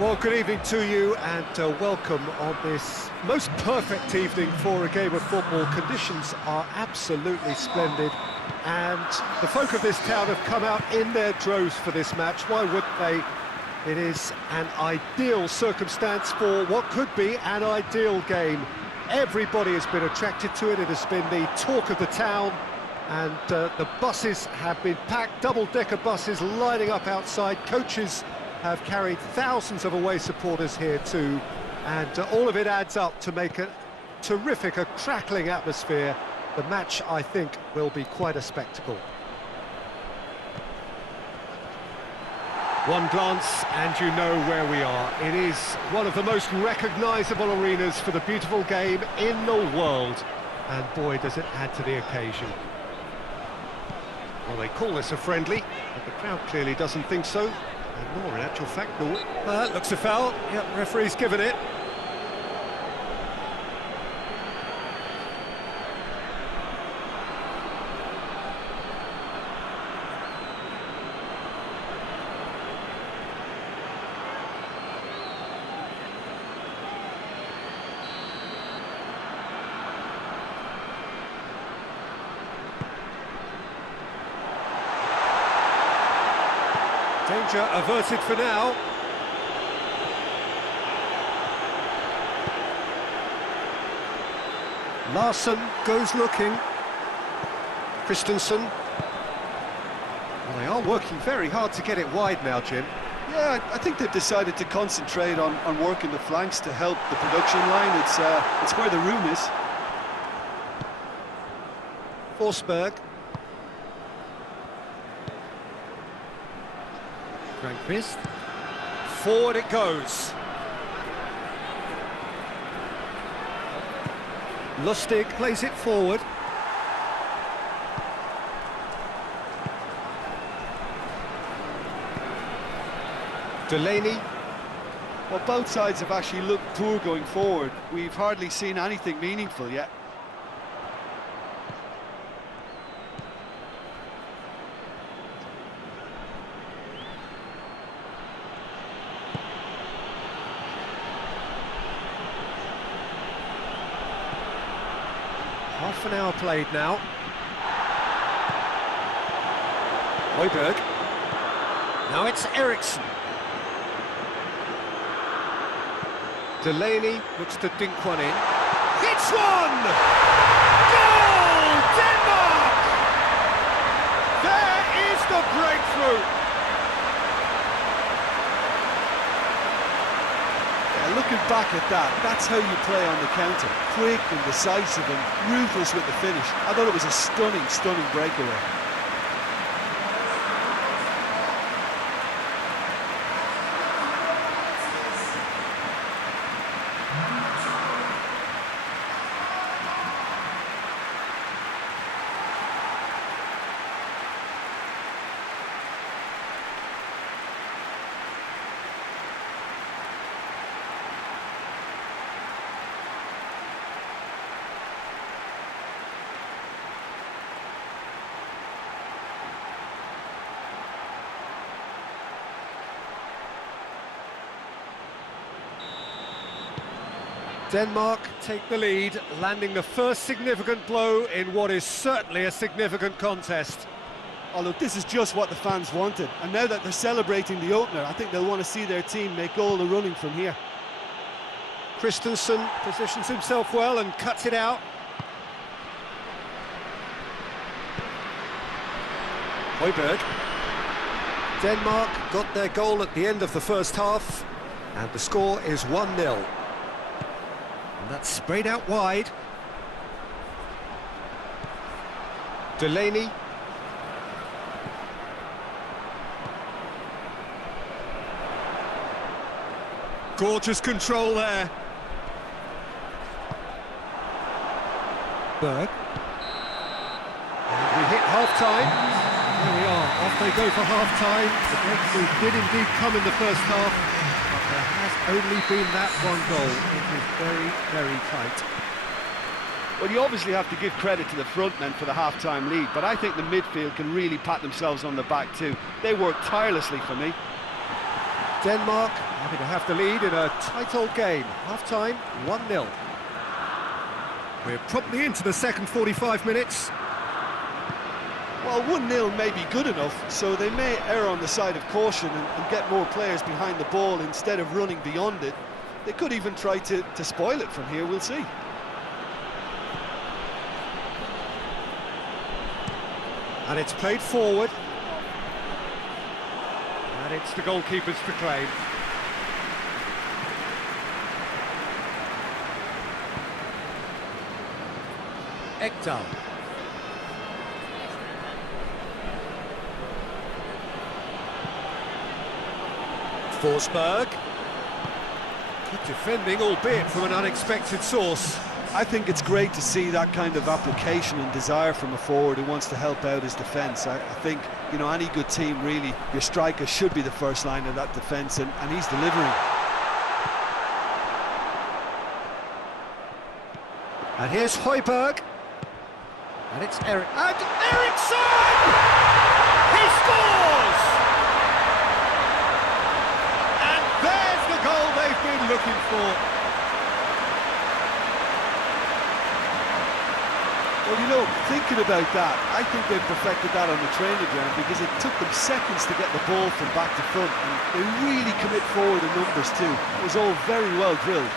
Well, good evening to you and welcome on this most perfect evening for a game of football. Conditions are absolutely splendid and the folk of this town have come out in their droves for this match. Why wouldn't they? It is an ideal circumstance for what could be an ideal game. Everybody has been attracted to it. It has been the talk of the town, and the buses have been packed, double-decker buses lining up outside. Coaches have carried thousands of away supporters here too, and all of it adds up to make a terrific, a crackling atmosphere. The match, I think, will be quite a spectacle. One glance and you know where we are. It is one of the most recognisable arenas for the beautiful game in the world, and boy does it add to the occasion. Well, they call this a friendly, but the crowd clearly doesn't think so. Nor, in actual fact, that looks a foul. Yep, referee's given it. Danger averted for now. Larsson goes looking. Christensen. Well, they are working very hard to get it wide now, Jim. Yeah, I think they've decided to concentrate on working the flanks to help the production line. It's where the room is. Forsberg. Grandqvist. Forward it goes. Lustig plays it forward. Delaney. Well, both sides have actually looked poor going forward. We've hardly seen anything meaningful yet. Half an hour played now. Højbjerg. Now it's Eriksson. Delaney looks to dink one in. Hits one! Goal! Denmark! There is the breakthrough! Looking back at that, that's how you play on the counter. Quick and decisive and ruthless with the finish. I thought it was a stunning, stunning breakaway. Denmark take the lead, landing the first significant blow in what is certainly a significant contest. Oh look, this is just what the fans wanted, and now that they're celebrating the opener, I think they'll want to see their team make all the running from here. Christensen positions himself well and cuts it out. Højbjerg. Denmark got their goal at the end of the first half, and the score is 1-0. And that's sprayed out wide. Delaney. Gorgeous control there. Berg. And we hit half-time. There we are, off they go for half-time. The breakthrough did indeed come in the first half, but there has only been that one goal. It is very, very tight. Well, you obviously have to give credit to the front men for the half-time lead, but I think the midfield can really pat themselves on the back too. They work tirelessly for me. Denmark Happy to have the lead in a tight old game. Half-time, 1-0. We're promptly into the second 45 minutes. Well, 1-0 may be good enough, so they may err on the side of caution and get more players behind the ball instead of running beyond it. They could even try to spoil it from here, we'll see. And it's played forward. And it's the goalkeepers to claim. Ekdal. Forsberg. Good defending, albeit from an unexpected source. I think it's great to see that kind of application and desire from a forward who wants to help out his defence. I think, you know, any good team, really, your striker should be the first line of that defence, and he's delivering. And here's Højbjerg. And it's Eric. And Eriksson! He scores! And there's the goal they've been looking for. Well, you know, thinking about that, I think they've perfected that on the training ground because it took them seconds to get the ball from back to front, and they really commit forward in numbers too. It was all very well drilled.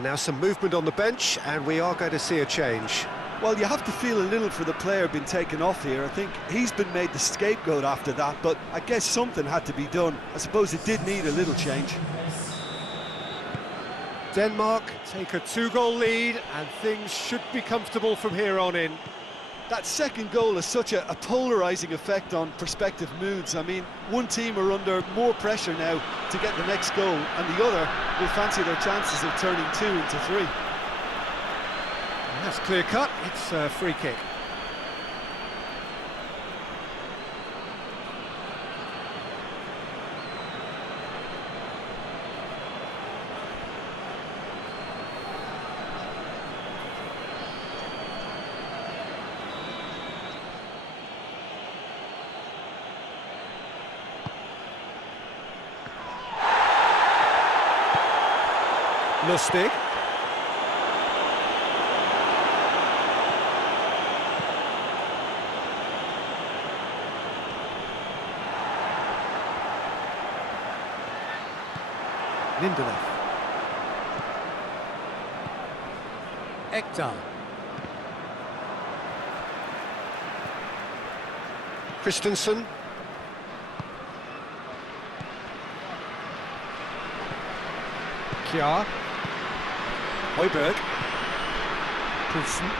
Now some movement on the bench, and we are going to see a change. Well, you have to feel a little for the player being taken off here. I think he's been made the scapegoat after that, but I guess something had to be done. I suppose it did need a little change. Denmark take a 2-goal lead, and things should be comfortable from here on in. That second goal has such a polarising effect on prospective moods. I mean, one team are under more pressure now to get the next goal, and the other will fancy their chances of turning 2 into 3. That's clear cut, it's a free kick. Lustig. Lindelöf. Ekdal. Christensen. Kjaer. Højbjerg. Poulsen.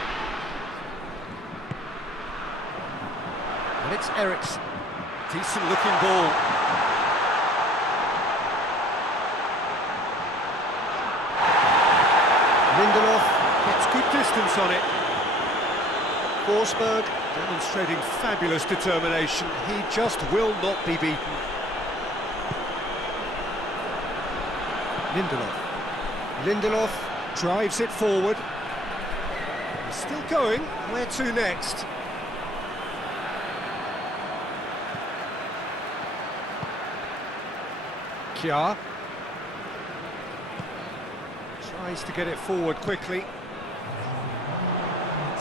And it's Eriksson. Decent looking ball. Lindelöf gets good distance on it. Forsberg demonstrating fabulous determination. He just will not be beaten. Lindelöf drives it forward. He's still going. Where to next? Kjaer tries to get it forward quickly.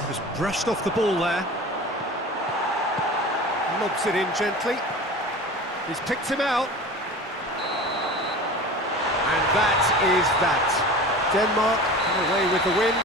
Just brushed off the ball there. Lobs it in gently. He's picked him out. And that is that. Denmark come away with the win.